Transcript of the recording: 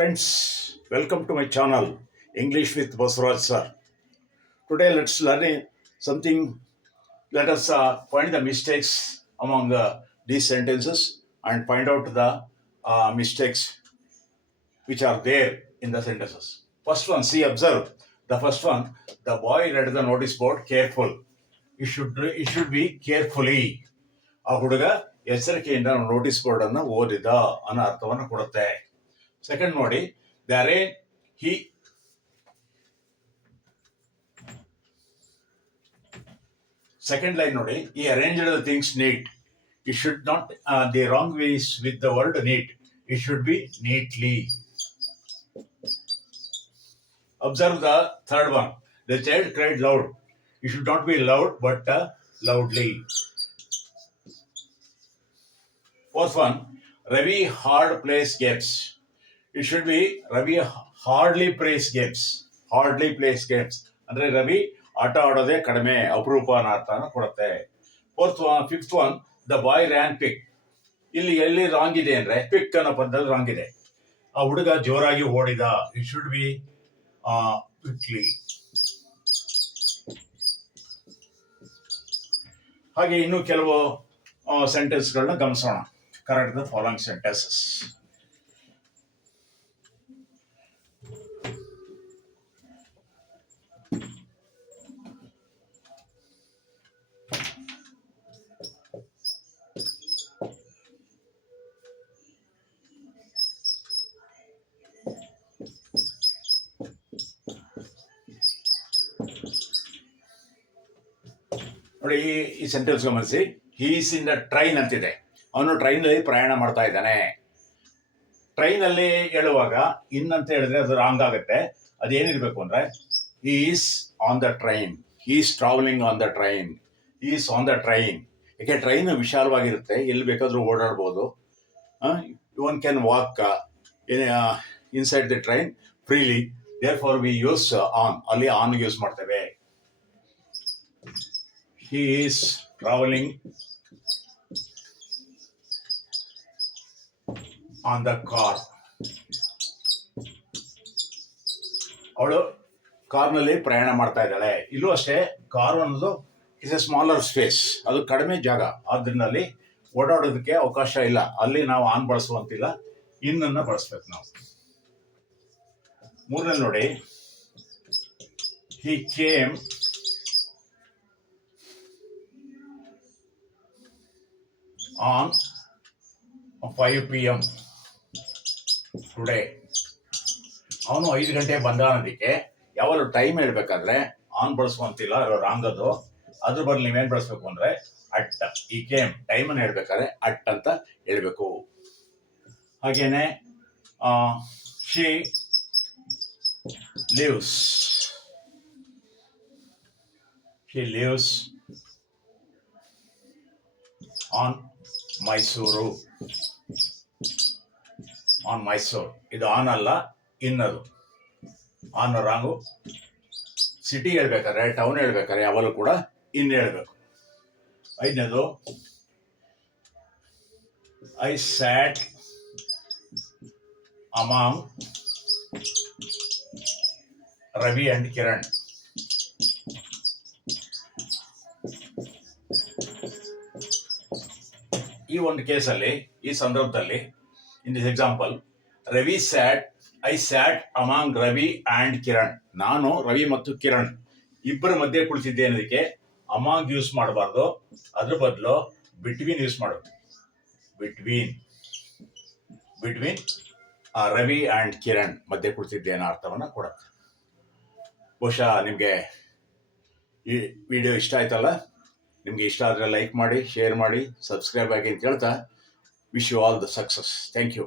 Friends, welcome to my channel English with Basraj sir. Today let's learn something. Let us find the mistakes among these sentences and find out the mistakes which are there in the sentences. First one, see, observe. The first one, the boy read the notice board careful. It should be carefully. ಆ ಹುಡುಗ ಎಚ್ಚರಿಕೆಯಿಂದ notice board ಅನ್ನು ಓದಿದ ಅನ್ನೋ ಅರ್ಥವನ್ನು ಕೊಡುತ್ತೆ. Second ನೋಡಿ, ದರೆ ಹಿ second line ನೋಡಿ, ಈ arranged the things neat. It should not the wrong ways with the word neat. It should be neatly. Observe the third one. The child cried loud. It should not be loud, but loudly. Fourth one, Ravi hard plays games. It should be Ravi hardly plays games. Hardly plays games. ಅಂದ್ರೆ ರವಿ ಆಟ ಆಡೋದೇ ಕಡಿಮೆ, ಅಪರೂಪ ಅನ್ನೋ ಅರ್ಥನ ಕೊಡುತ್ತೆ. Fifth one, the boy ran quick. ಇಲ್ಲಿ ಎಲ್ಲಿ wrong ಇದೆ ಅಂದ್ರೆ ಪಿಕ್ ಅನ್ನೋ ಪದದಲ್ಲಿ ರಾಂಗ್ ಇದೆ. ಆ ಹುಡುಗ ಜೋರಾಗಿ ಓಡಿದ. It should be quickly. ಹಾಗೆ ಇನ್ನು ಕೆಲವು ಸೆಂಟೆನ್ಸ್ಗಳನ್ನ ಗಮನಿಸೋಣ. Correct the following sentences. ನೋಡಿ, ಈ ಸೆಂಟೆನ್ಸ್ ಗಮನಿಸಿ. He is in the train ಅಂತಿದೆ. ಅವನು ಟ್ರೈನಲ್ಲಿ ಪ್ರಯಾಣ ಮಾಡ್ತಾ ಇದ್ದಾನೆ. ಟ್ರೈನಲ್ಲಿ ಹೇಳುವಾಗ ಇನ್ ಅಂತ ಹೇಳಿದ್ರೆ ಅದು ರಾಂಗ್ ಆಗುತ್ತೆ. ಅದೇನಿರ್ಬೇಕು ಅಂದ್ರೆ he is on the train. He is travelling on the train. He is on the train. ಯಾಕೆ ಟ್ರೈನ್ ವಿಶಾಲವಾಗಿರುತ್ತೆ, ಎಲ್ಲಿ ಬೇಕಾದ್ರೂ ಓಡಾಡ್ಬೋದು. One can walk inside the train freely. Therefore we use on. ಅಲ್ಲಿ ಆನ್ ಯೂಸ್ ಮಾಡ್ತೇವೆ. He is traveling on the car. ಅವಳು ಕಾರ್ನಲ್ಲಿ ಪ್ರಯಾಣ ಮಾಡ್ತಾ ಇದ್ದಾಳೆ. ಇಲ್ಲೂ ಅಷ್ಟೇ, ಕಾರು ಅನ್ನೋದು ಇಸ್ ಎ ಸ್ಮಾಲರ್ ಸ್ಪೇಸ್. ಅದು ಕಡಿಮೆ ಜಾಗ, ಆದ್ರಿಂದ ಅಲ್ಲಿ ಓಡಾಡೋದಕ್ಕೆ ಅವಕಾಶ ಇಲ್ಲ. ಅಲ್ಲಿ ನಾವು ಆನ್ ಬಳಸುವಂತಿಲ್ಲ, ಇನ್ನನ್ನ ಬಳಸ್ಬೇಕು ನಾವು. ಮೂರನೇ ನೋಡಿ, he came on 5 PM today. ಅವನು 5 ಗಂಟೆ ಬಂದ ಅನ್ನೋದಕ್ಕೆ ಯಾವಾಗಲೂ ಟೈಮ್ ಹೇಳ್ಬೇಕಾದ್ರೆ ಆನ್ ಬಳಸುವಂತಿಲ್ಲ, ರಾಂಗ್ ಅದು. ಅದ್ರ ಬದಲು ನೀವೇನ್ ಬಳಸ್ಬೇಕು ಅಂದ್ರೆ ಅಟ್. ಈ ಕೇಮ್ ಟೈಮ್ ಅನ್ನು ಹೇಳ್ಬೇಕಾದ್ರೆ ಅಟ್ ಅಂತ ಹೇಳ್ಬೇಕು. ಹಾಗೇನೆ she lives. She lives on Mysuru. On Mysuru. ಇದು ಆನ್ ಅಲ್ಲ, ಇನ್ನದು. On wrong. ಸಿಟಿ ಹೇಳ್ಬೇಕಾದ್ರೆ, ಟೌನ್ ಹೇಳ್ಬೇಕಾದ್ರೆ ಯಾವಾಗಲೂ ಕೂಡ ಇನ್ ಹೇಳ್ಬೇಕು. ಐದನೇದು, I sat among Ravi and Kiran. ಈ ಒಂದು ಕೇಸಲ್ಲಿ, ಈ ಸಂದರ್ಭದಲ್ಲಿ, in this example, I sat among Ravi and Kiran. ನಾನು ರವಿ ಮತ್ತು ಕಿರಣ್ ಇಬ್ಬರ ಮಧ್ಯೆ ಕುಳಿತಿದ್ದೆ ಅನ್ನೋದಕ್ಕೆ ಅಮಾಂಗ್ ಯೂಸ್ ಮಾಡಬಾರ್ದು. ಅದ್ರ ಬದಲು ಬಿಟ್ವೀನ್ ಯೂಸ್ ಮಾಡಬೇಕು. ಬಿಟ್ವೀನ್ ರವಿ ಅಂಡ್ ಕಿರಣ್ ಮಧ್ಯೆ ಕುಳಿತಿದ್ದೆ ಅನ್ನೋ ಅರ್ಥವನ್ನ ಕೊಡುತ್ತೆ. ಬಹುಶಃ ನಿಮಗೆ ಈ ವಿಡಿಯೋ ಇಷ್ಟ ಆಯ್ತಲ್ಲ. ನಿಮಗೆ ಇಷ್ಟ ಆದರೆ ಲೈಕ್ ಮಾಡಿ, ಶೇರ್ ಮಾಡಿ, ಸಬ್ಸ್ಕ್ರೈಬ್ ಆಗಿ ಅಂತ ಹೇಳ್ತಾ, wish you all the success. Thank you.